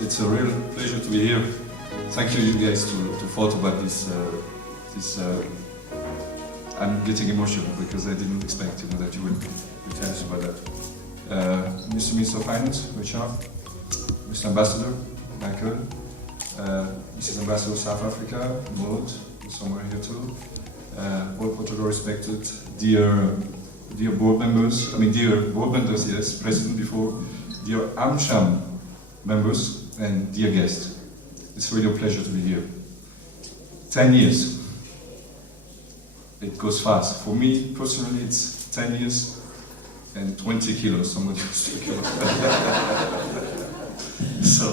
It's a real pleasure to be here. Thank you guys to thought about this. I'm getting emotional because I didn't expect that you would tell us about that. Mr. Minister of Finance, Richard, Mr. Ambassador, Michael, Mrs. Ambassador of South Africa, Maud, somewhere here too. All protocol respected, dear board members, dear board members, yes, President before, dear Amcham members, and dear guests. It's really a pleasure to be here. 10 years. It goes fast. For me, personally, it's 10 years and 20 kilos. Somebody was talking about that. So,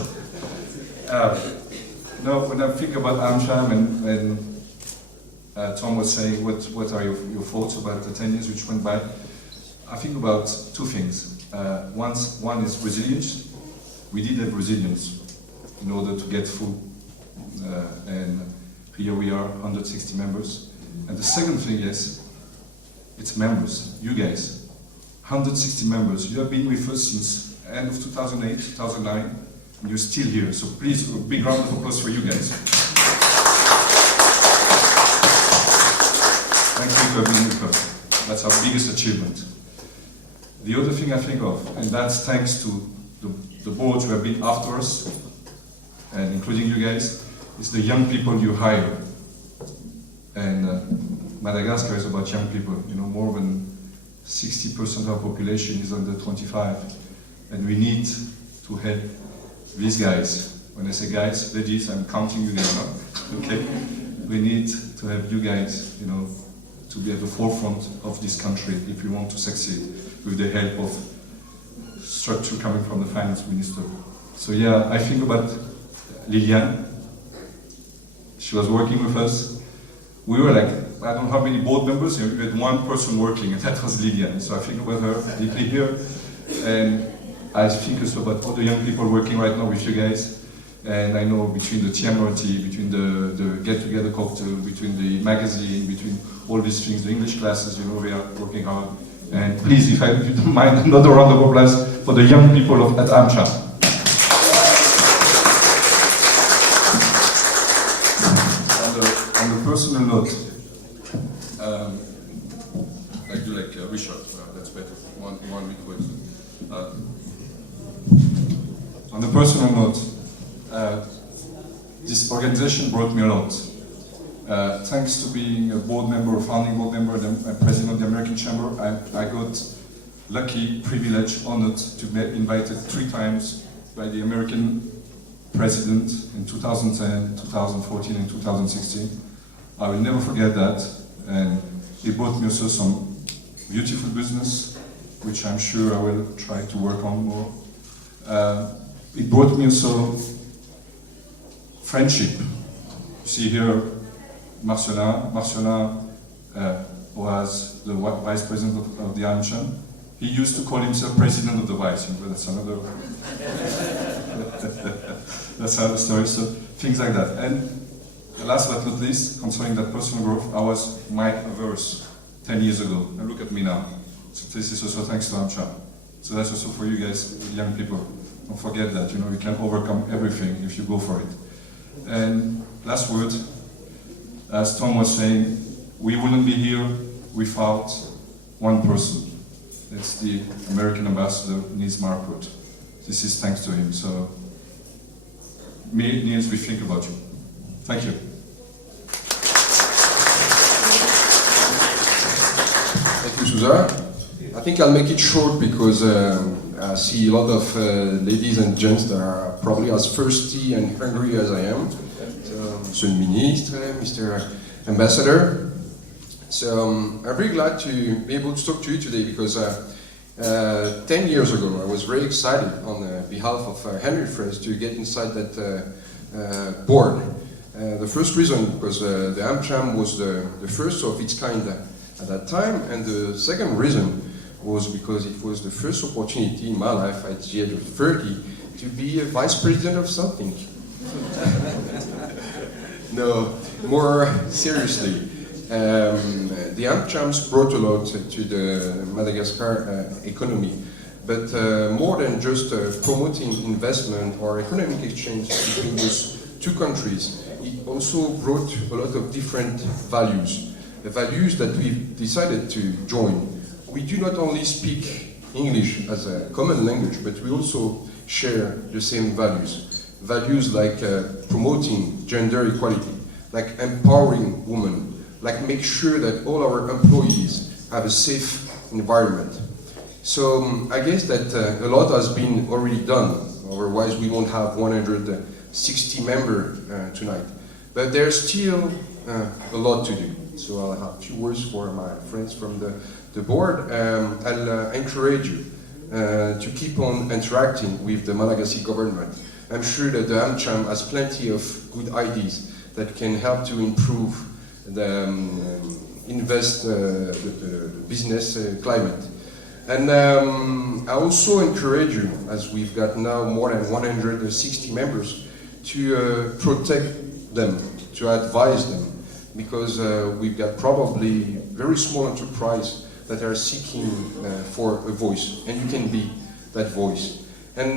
when I think about Amcham and Tom was saying, what are your thoughts about the 10 years which went by? I think about two things. One is resilience. We did have resilience in order to get through, and here we are, 160 members. And the second thing is, it's members, you guys, 160 members. You have been with us since end of 2008, 2009, and you're still here. So please, a big round of applause for you guys. Thank you for being with us. That's our biggest achievement. The other thing I think of, and that's thanks to the boards who have been after us, and including you guys, is the young people you hire. And Madagascar is about young people. More than 60% of our population is under 25. And we need to help these guys. When I say guys, ladies, I'm counting you guys now. Okay? We need to help you guys, to be at the forefront of this country if we want to succeed with the help of structure coming from the finance minister. So yeah, I think about Liliane. She was working with us. We were like, I don't know how many board members, we had one person working, and that was Liliane. So I think about her deeply here. And I think also about all the young people working right now with you guys. And I know between the TMRT, between the get-together cocktail, between the magazine, between all these things, the English classes, we are working hard. And please, if you don't mind, another round of applause for the young people at Amcham. On the personal note, I do like Richard, that's better, one request. On the personal note, this organization brought me a lot. Thanks to being a board member, a founding board member, and president of the American Chamber, I got lucky, privileged, honored to be invited 3 times by the American president in 2010, 2014, and 2016. I will never forget that, and it brought me also some beautiful business, which I'm sure I will try to work on more. It brought me also friendship. You see here, Marcelin was the vice president of the Amcham. He used to call himself president of the vice, but that's another that's another story. So things like that. And last but not least, concerning that personal growth, I was Mike averse 10 years ago, and look at me now. So this is also thanks to Amcham. So that's also for you guys, young people. Don't forget that, you can overcome everything if you go for it. And last word, as Tom was saying, we wouldn't be here without one person. It's the American ambassador, Niels Marquardt. This is thanks to him. So, Niels, we think about you. Thank you. Thank you, Sousa. I think I'll make it short because I see a lot of ladies and gents that are probably as thirsty and hungry as I am. So, Monsieur le Ministre, Mr. Ambassador. So I'm very glad to be able to talk to you today because 10 years ago I was very excited on behalf of Henry Friends to get inside that board. The first reason because the Amcham was the first of its kind at that time, and the second reason was because it was the first opportunity in my life at the age of 30 to be a vice president of something. No, more seriously, the Amchams brought a lot to the Madagascar economy. But more than just promoting investment or economic exchange between those two countries, it also brought a lot of different values, the values that we've decided to join. We do not only speak English as a common language, but we also share the same values. Values like promoting gender equality, like empowering women, like make sure that all our employees have a safe environment. So I guess that a lot has been already done, otherwise we won't have 160 members tonight. But there's still a lot to do. So I'll have a few words for my friends from the board. I'll encourage you to keep on interacting with the Malagasy government. I'm sure that the Amcham has plenty of good ideas that can help to improve the business climate. And I also encourage you, as we've got now more than 160 members, to protect them, to advise them, because we've got probably very small enterprises that are seeking for a voice, and you can be that voice. And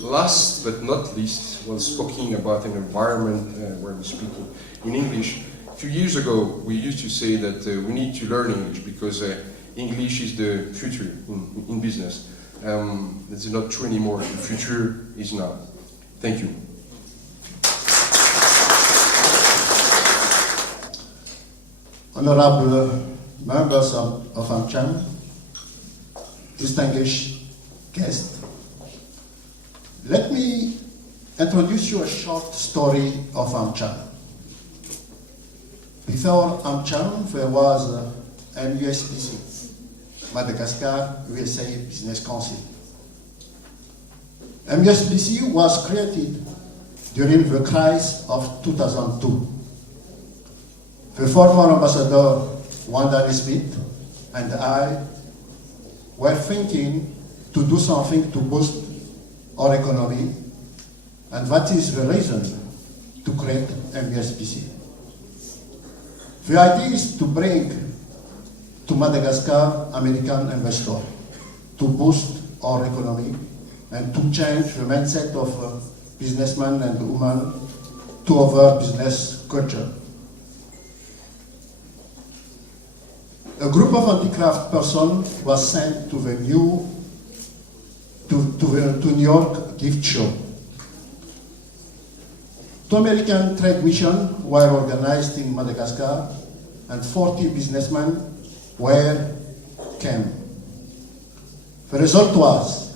last but not least, while speaking about an environment where we're speaking in English, a few years ago we used to say that we need to learn English because English is the future in business. It's not true anymore. The future is now. Thank you. Honorable members of Amcham, distinguished guests, let me introduce you a short story of Amcham. Before Amcham, there was MUSBC, Madagascar USA Business Council. MUSBC was created during the crisis of 2002. The former ambassador Wanda Smith and I were thinking to do something to boost our economy, and that is the reason to create MUSBC. The idea is to bring to Madagascar American investors to boost our economy and to change the mindset of businessmen and women to our business culture. A group of handicraft persons was sent to the New York gift show. 2 American trade missions were organized in Madagascar, and 40 businessmen came. The result was,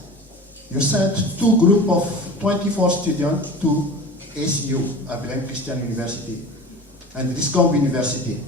you sent 2 groups of 24 students to ACU, Abilene Christian University, and Discombe University.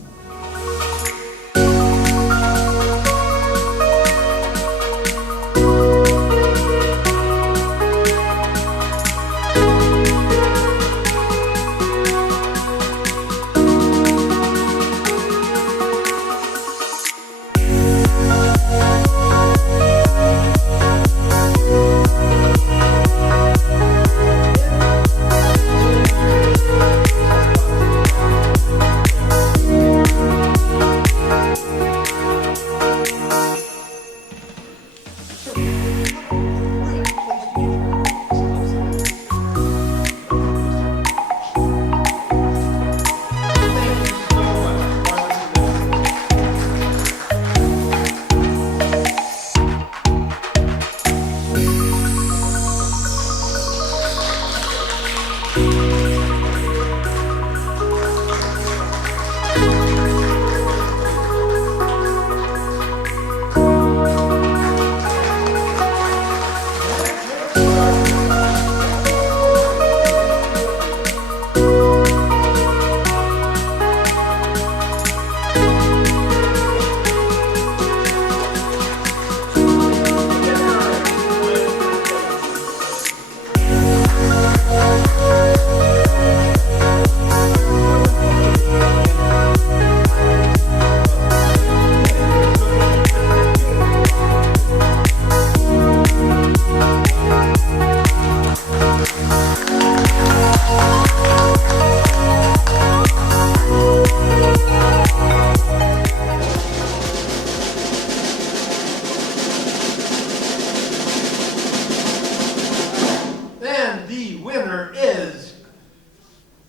winner is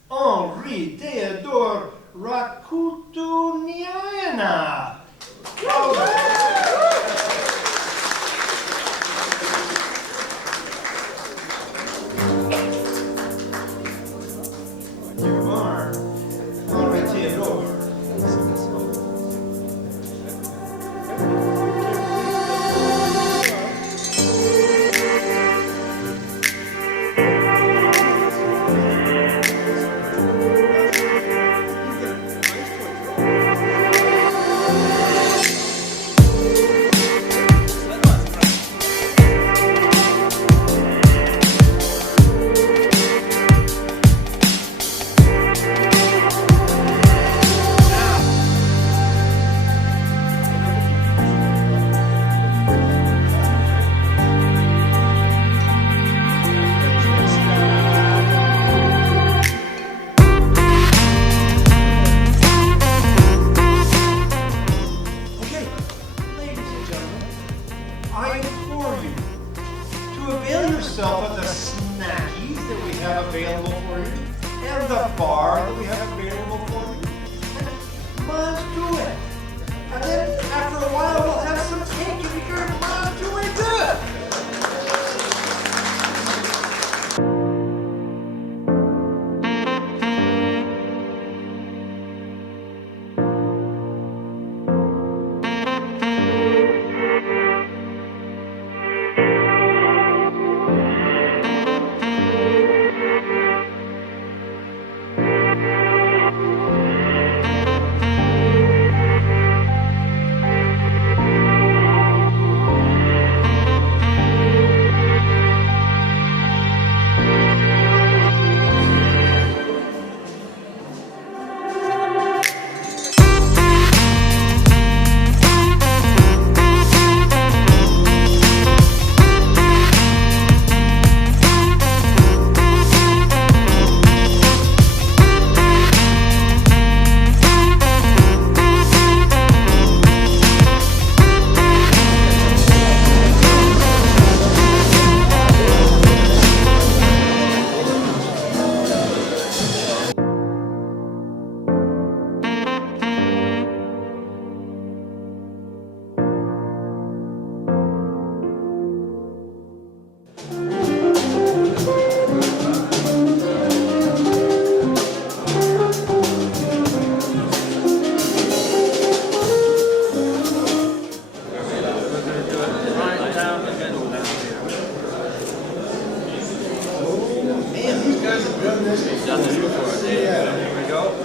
Henri Theodore Rakutuniana. You are Henri Theodore. Okay, ladies and gentlemen, I implore you to avail yourself of the snackies that we have available for you and the bar that we have available for you. And Mom's do it. And then after a while we'll have some cake and your Mom's doing good. Done this before. There we go.